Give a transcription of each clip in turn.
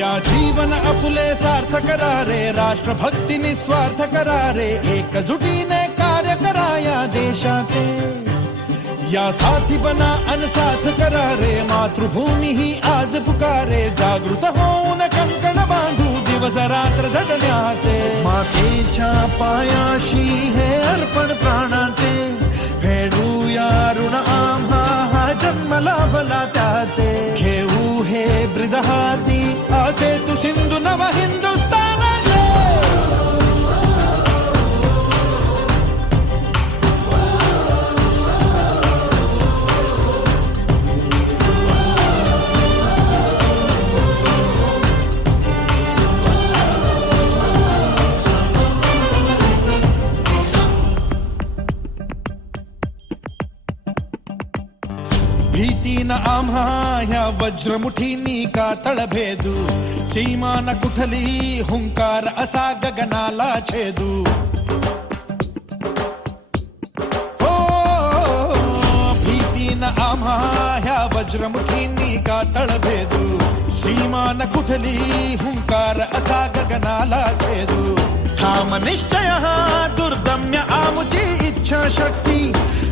या जीवन आपुले सार्थ करा रे, राष्ट्रभक्ती निस्वार्थ करा रे, एकजुटीने कार्य करा या देशाचे. या साथी बना अनसाथ करा रे, मातृभूमी ही आज पुकारे. जागृत होऊन कंकण बांधू दिवस रात्र झटण्याचे. मातेच्या पायाशी हे अर्पण प्राणाचे, फेडूया ऋण आम्हा हा जन्म लाभला त्याचे. घेऊ हे ब्रिद हाती असे तू सिंधू नव हिंदुस्थानाचे. भीती न आम्हा ह्या वज्रमुठीनी का तळभेदू. सीमा न कुठली हुंकार असा गगनाला छेदू. हो भीती न आम्हा ह्या वज्रमुठीनी का तळभेदू. सीमा न कुठली हुंकार असा गगनाला छेदू. ठाम निश्चय हा दुर्दम्य आमुची इच्छा शक्ती.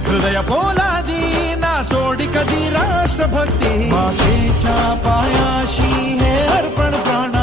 हृदय पोलादी ना सोडी कधी राष्ट्रभक्ती. मातेच्या पायाशी हे अर्पण प्राण